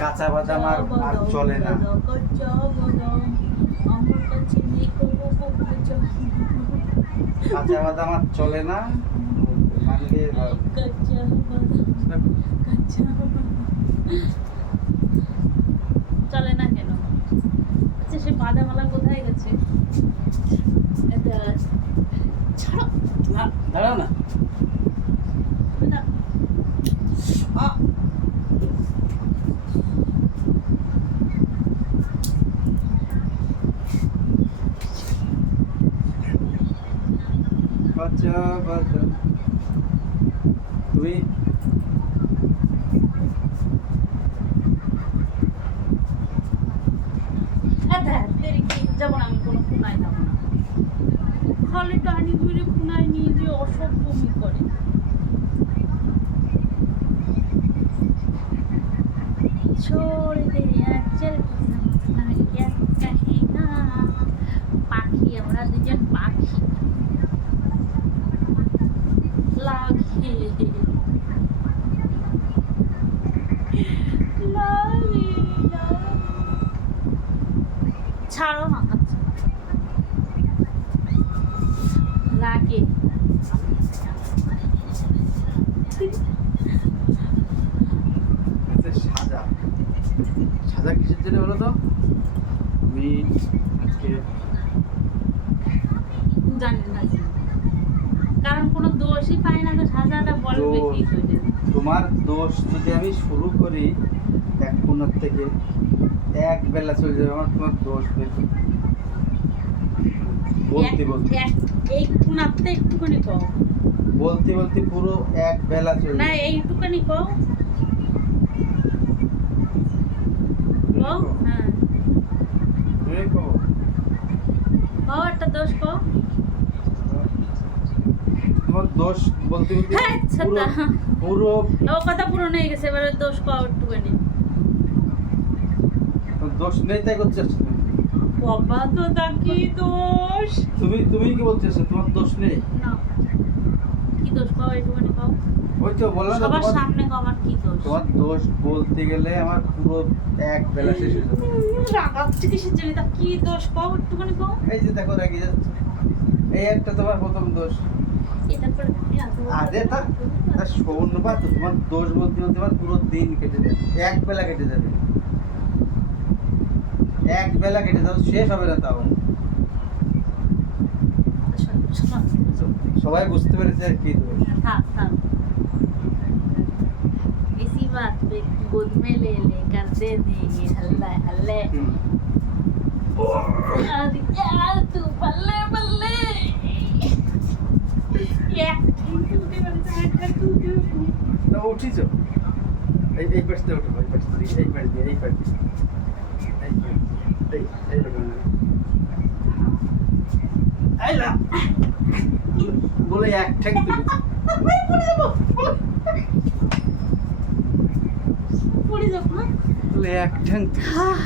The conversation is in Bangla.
কাঁচা বাদাম আর আর চলে না। কাঁচা বাদাম আর চলে না। মানলে চলে না কেন? আচ্ছা সে বাদামালা কোথায় গেছে? দাঁড়াও না। কাঁচা বাদাম তুমি ধ্যান তেরি কি যাবো না আমি কোনো খুনায় যাবো না খালি টানি ঘুরে খুনায় নিয়ে যে অসভ্য বমি করে छोड़ दे আচল কাহিনা পাখি আমরা দুজন পাখি ছাড়ো না লাগে সাজা। সাজা কিসের জন্য বলো তো আমি আজকে জানি না কারণ কোনো দোষই পাই না তো তোমার দোষ যদি আমি শুরু করি এক কোনার থেকে এক বেলা চলে যাবে আমার তোমার দোষ নেই। বলতে বলতে। এই কোনাতে একটুখানি কও। বলতে বলতে পুরো এক বেলা চলে না এইটুখানি কও। হ্যাঁ। কও একটা দোষ কও। তোমার দোষ বলতে বলতে হ্যাঁ, আচ্ছা পুরো ও কথা পুরনো হয়ে গেছে এবারে দোষ কও একটুখানি। দোষ নেই তাই করছ বাবা তো তা দোষ। তুমি তুমি কি বলতেছো তোমার দোষ নেই? না। কি দোষ কও একটুখানি কও ওই তো বললাম সবার সামনে আমার কি দোষ? তোমার দোষ বলতে গেলে আমার পুরো এক বেলা শেষ হয়ে যাবে। রাগাচ্ছি কিসের জন্য? তা কি দোষ কও একটুখানি কও এই যে দেখো রেগে যাচ্ছে। এই একটা তোমার প্রথম দোষ। আরে তা তা শোন বা তো তোমার দোষ বলতে বলতে আমার পুরো দিন কেটে যাবে এক বেলা কেটে যাবে এক বেলা কেটে যাবে শেষ হবে না তাও সবাই বুঝতে পেরেছে আর কি দোষ থাক থাক इसी बात पे गोद में ले ले कर दे दे ये हल्ला हल्ले হুম। यार यार तू बल्ले बल्ले উঠিছ? এই এই পাশ দিয়ে উঠো এই পাশ দিয়ে এই পাশ দিয়ে। এই পাশ দিয়ে এই এই এই রকম এই লা। বলে এক ঠেক তুলি পড়ে যাব বলে এক ঠ্যাং আহ